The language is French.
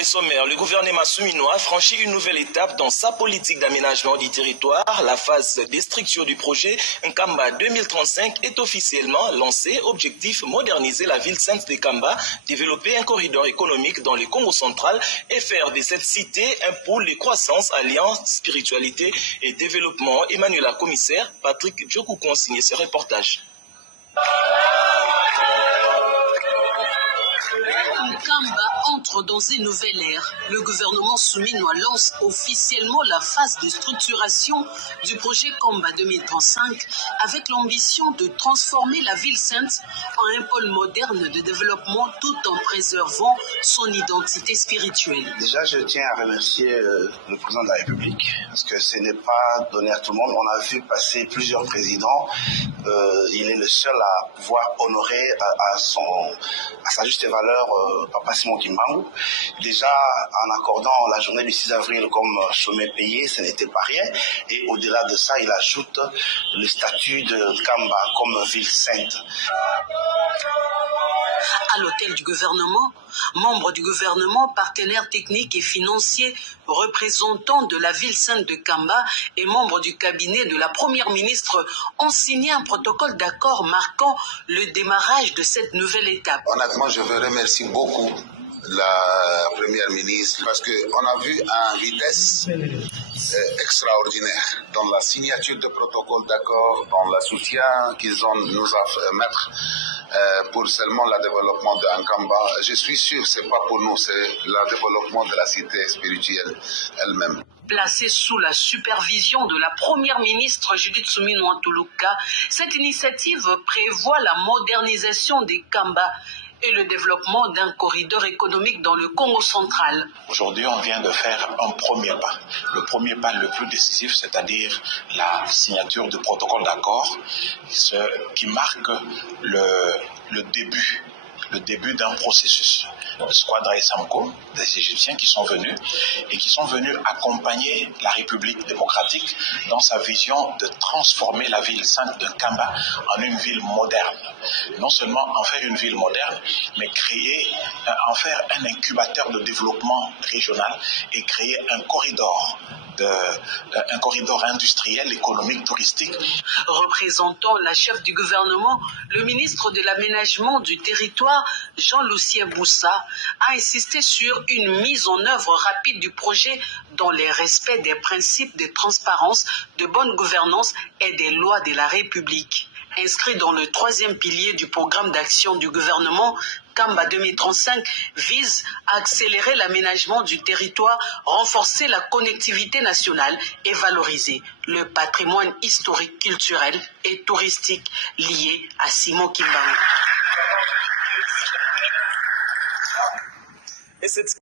les sommaires, le gouvernement souminois franchit une nouvelle étape dans sa politique d'aménagement du territoire. La phase des structures du projet Nkamba 2035 est officiellement lancée. Objectif, moderniser la ville sainte de Kamba, développer un corridor économique dans le Congo central et faire de cette cité un pôle de croissance, alliance, spiritualité et développement. Emmanuela Commissaire, Patrick Djokoukon signe ce reportage. Nkamba entre dans une nouvelle ère. Le gouvernement souminois lance officiellement la phase de structuration du projet Kamba 2035 avec l'ambition de transformer la ville sainte en un pôle moderne de développement tout en préservant son identité spirituelle. Déjà, je tiens à remercier le président de la République parce que ce n'est pas donné à tout le monde. On a vu passer plusieurs présidents. Il est le seul à pouvoir honorer à sa juste valeur Papa Simon Kimbangu. Déjà, en accordant la journée du 6 avril comme sommet payé, ce n'était pas rien. Et au-delà de ça, il ajoute le statut de Kamba comme ville sainte. À l'hôtel du gouvernement, membres du gouvernement, partenaires techniques et financiers, représentants de la ville sainte de Kamba et membres du cabinet de la première ministre ont signé un protocole d'accord marquant le démarrage de cette nouvelle étape. Honnêtement, je veux remercier beaucoup la première ministre parce qu'on a vu une vitesse extraordinaire dans la signature de protocole d'accord, dans le soutien qu'ils nous a fait mettre pour seulement le développement de Nkamba. Je suis sûr que ce n'est pas pour nous, c'est le développement de la cité spirituelle elle-même. Placée sous la supervision de la première ministre Judith Suminwa Tuluka, cette initiative prévoit la modernisation des Kamba et le développement d'un corridor économique dans le Congo central. Aujourd'hui, on vient de faire un premier pas. Le premier pas le plus décisif, c'est-à-dire la signature du protocole d'accord, qui marque le début d'un processus. Squadra et Samko, des Égyptiens qui sont venus accompagner la République démocratique dans sa vision de transformer la ville sainte de Kamba en une ville moderne. Non seulement en faire une ville moderne, mais en faire un incubateur de développement régional et créer un corridor industriel, économique, touristique. Représentant la chef du gouvernement, le ministre de l'aménagement du territoire, Jean-Lucien Boussa, a insisté sur une mise en œuvre rapide du projet dans le respect des principes de transparence, de bonne gouvernance et des lois de la République. Inscrit dans le 3e pilier du programme d'action du gouvernement, Kamba 2035 vise à accélérer l'aménagement du territoire, renforcer la connectivité nationale et valoriser le patrimoine historique, culturel et touristique lié à Simon Kimbangu.